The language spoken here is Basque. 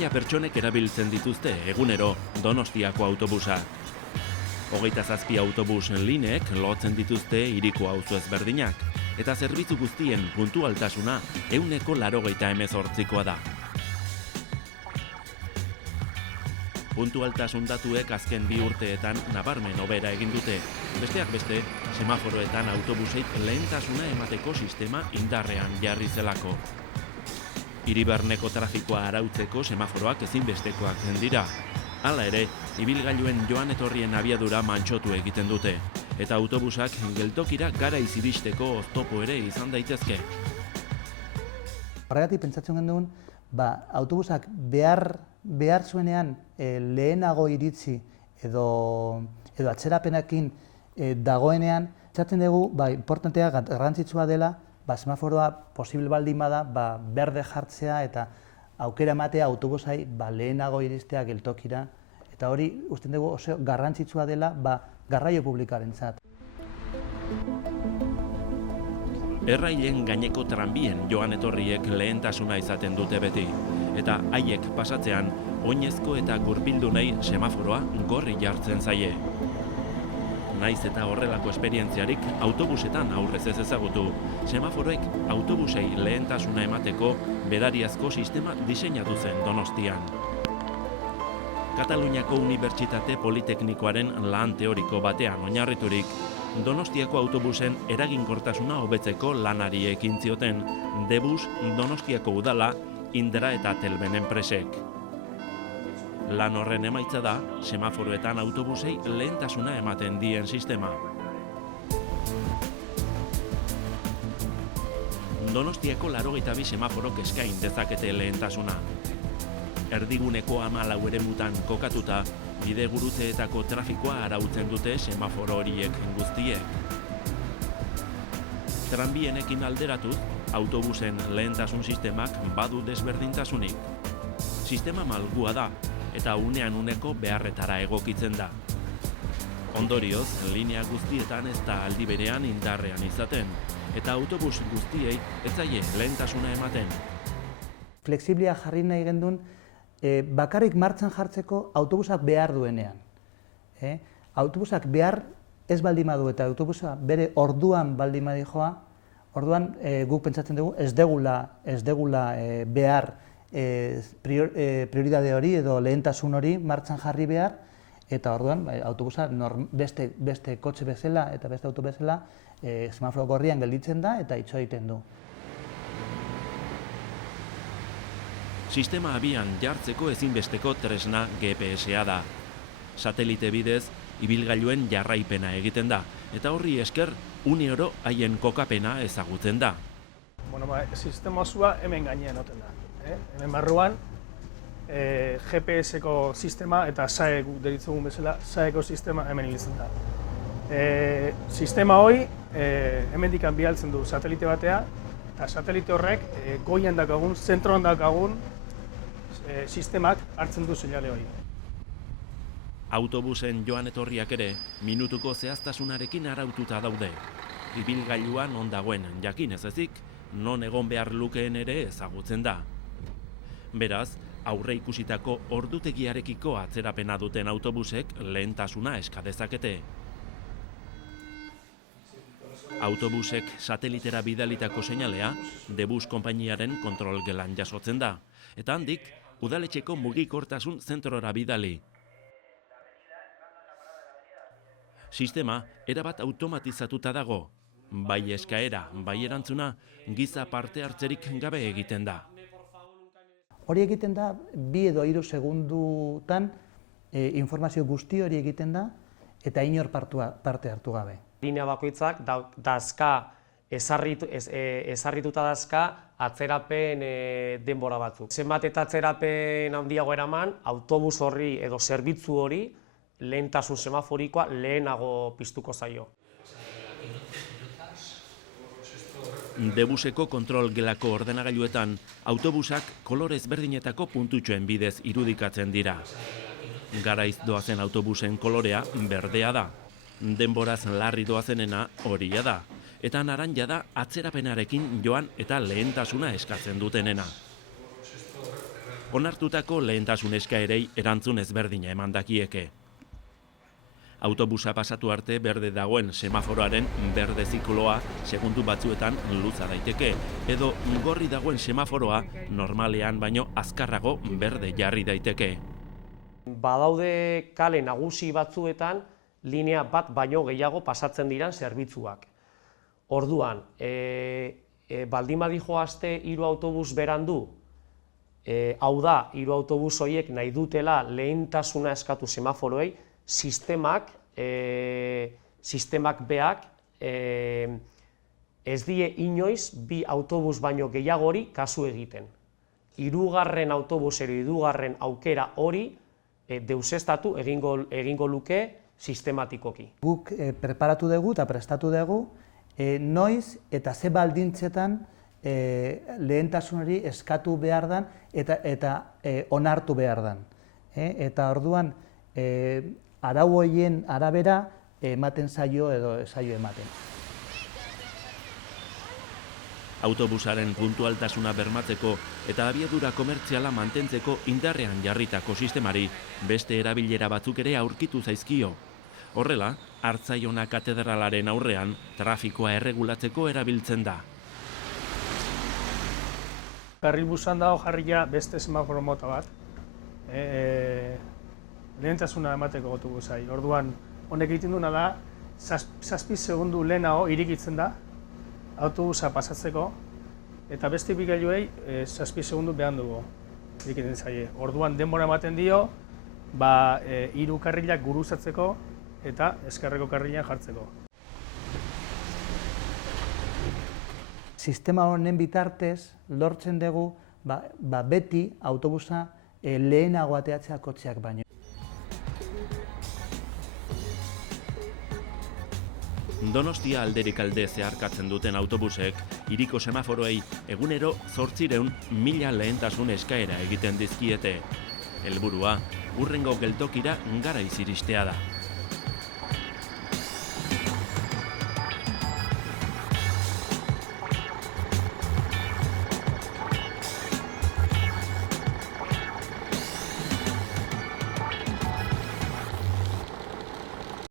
mila pertsonek erabiltzen dituzte egunero Donostiako autobusak. 27 autobus lineek lotzen dituzte hiriko auzo ezberdinak, eta zerbitzu guztien puntualtasuna 188koa da. Puntualtasun datuek azken 2 urteetan nabarmen hobera egin dute. Besteak beste, semaforoetan autobuseik lehentasuna emateko sistema indarrean jarri zelako. Hiriberneko trafikoa arautzeko semaforoak ezinbestekoak dira. Hala ere, ibilgailuen joan etorrien abiadura mantsotu egiten dute, eta autobusak geltokira garaiz iristeko oztopo ere izan daitezke. Horregatik pentsatzen genuen, autobusak behar zuenean lehenago iritsi edo atzerapenekin dagoenean, pentsatzen dugu, importantea, garrantzitsua dela, semaforoa posible baldin bada, berde jartzea eta aukera ematea autobusai lehenago iristea geltokira. Eta hori, usten dugu, oso garrantzitsua dela garraio publikarentzat. Errailen gaineko tranbien joan etorriek lehentasuna izaten dute beti, eta haiek pasatzean oinezko eta gurpildunei semaforoa gorri jartzen zaie. Naiz eta horrelako esperientziarik autobusetan aurrez ez ezagutu, semaforoek autobusei lehentasuna emateko berariazko sistema diseinatu zen Donostian. Kataluniako Unibertsitate Politeknikoaren lan teoriko batean oinarriturik, Donostiako autobusen eraginkortasuna hobetzeko lanari ekin zioten Debus Donostiako udala, Indra eta Telben enpresek. Lan horren emaitza da, semaforoetan autobusei lehentasuna ematen dien sistema. Donostiako 82 semaforok eskain dezakete lehentasuna. Erdiguneko 14 eremutan kokatuta, bidegurutzeetako trafikoa arautzen dute semaforo horiek guztiek. Tranbienekin alderatuz, autobusen lehentasun sistemak badu desberdintasunik. Sistema malgua da, eta unean uneko beharretara egokitzen da. Ondorioz, linea guztietan ez da aldi berean indarrean izaten, eta autobus guztiei ez zaie lehentasuna ematen. Flexiblea jarri nahi gendun, bakarrik martxan jartzeko autobusak behar duenean. Autobusak behar ez baldin badu eta autobusa bere orduan baldin badi joa, orduan guk pentsatzen dugu ez degula behar prioridade hori edo lehentasun hori martxan jarri behar, eta orduan autobusa beste kotxe bezala eta beste auto bezala semaforo gorrian gelditzen da eta itxo egiten du. Sistema abian jartzeko ezinbesteko tresna GPS-a da. Satelite bidez, ibilgailuen jarraipena egiten da, eta horri esker, uneoro haien kokapena ezagutzen da. Sistema osoa hemen gainean oten da. Hemen barruan, GPS-ko sistema eta SAE guk deritzugun bezala, SAE-ko sistema hemen hiltzen da. Sistema hori hemendik bialtzen du satelite batea, eta satelite horrek goian dakagun, zentroan dakagun sistemak hartzen du seinale hori. Autobusen joan etorriak ere, minutuko zehaztasunarekin araututa daude. Ibilgailua non dagoen jakin ez ezik, non egon behar lukeen ere ezagutzen da. Beraz, aurre ikusitako ordutegiarekiko atzerapena duten autobusek lehentasuna eska dezakete. Autobusek satelitera bidalitako seinalea Debus konpainiaren kontrol gelan jasotzen da, eta handik udaletxeko mugikortasun zentrora bidali. Sistema erabat automatizatuta dago, bai eskaera, bai erantzuna, giza parte hartzerik gabe egiten da. Hori egiten da, 2 edo 3 segundutan informazio guzti hori egiten da, eta inor parte hartu gabe. Linea bakoitzak ezarrituta dazka atzerapen denbora batzuk. Zenbat eta atzerapen handiago eraman, autobus horri edo zerbitzu hori lehentasun semaforikoa lehenago piztuko zaio. Debuseko kontrol gelako ordenagailuetan autobusak kolore ezberdinetako puntutxoen bidez irudikatzen dira. Garaiz doazen autobusen kolorea berdea da. Denboraz larri doazenena horia da, eta naranja da atzerapenarekin joan eta lehentasuna eskatzen dutenena. Onartutako lehentasun eskaerei erantzun ezberdina eman dakieke. Autobusa pasatu arte berde dagoen semaforoaren berde zikloa segundu batzuetan luza daiteke, edo gorri dagoen semaforoa normalean baino azkarrago berde jarri daiteke. Badaude kale nagusi batzuetan linea bat baino gehiago pasatzen diran zerbitzuak. Orduan, baldin badijoazte 3 autobus berandu, hau da, 3 autobus horiek nahi dutela lehentasuna eskatu semaforoei, sistemak beak ez die inoiz 2 autobus baino gehiagori kasu egiten. 3. autobusero 3. aukera hori deuseztatu egingo luke sistematikoki. Guk preparatu dugu eta prestatu dugu noiz eta ze baldintzetan lehentasun hori eskatu behar dan eta onartu behar dan. Eta orduan arau horien arabera ematen zaio edo zaio ematen. Autobusaren puntualtasuna bermatzeko eta abiadura komertziala mantentzeko indarrean jarritako sistemari beste erabilera batzuk ere aurkitu zaizkio. Horrela, Artzaiona katedralaren aurrean trafikoa erregulatzeko erabiltzen da. Karrilbusan dago jarria beste semaforo mota bat, lehentasuna emateko autobusai. Orduan, honek egiten duena da, 7 segundu lehenago irikitzen da, autobusa pasatzeko, eta beste bigailuei 7 segundu behan dugu irikitzen zaie. Orduan, denbora ematen dio, 3 karrilak guruzatzeko eta ezkerreko karrilan jartzeko. Sistema honen bitartez, lortzen dugu beti autobusa lehenago ateatzea kotxeak baino. Donostia alderik alde zeharkatzen duten autobusek, hiriko semaforoei egunero 800.000 lehentasun eskaera egiten dizkiete. Helburua, hurrengo geltokira garaiz iristea da.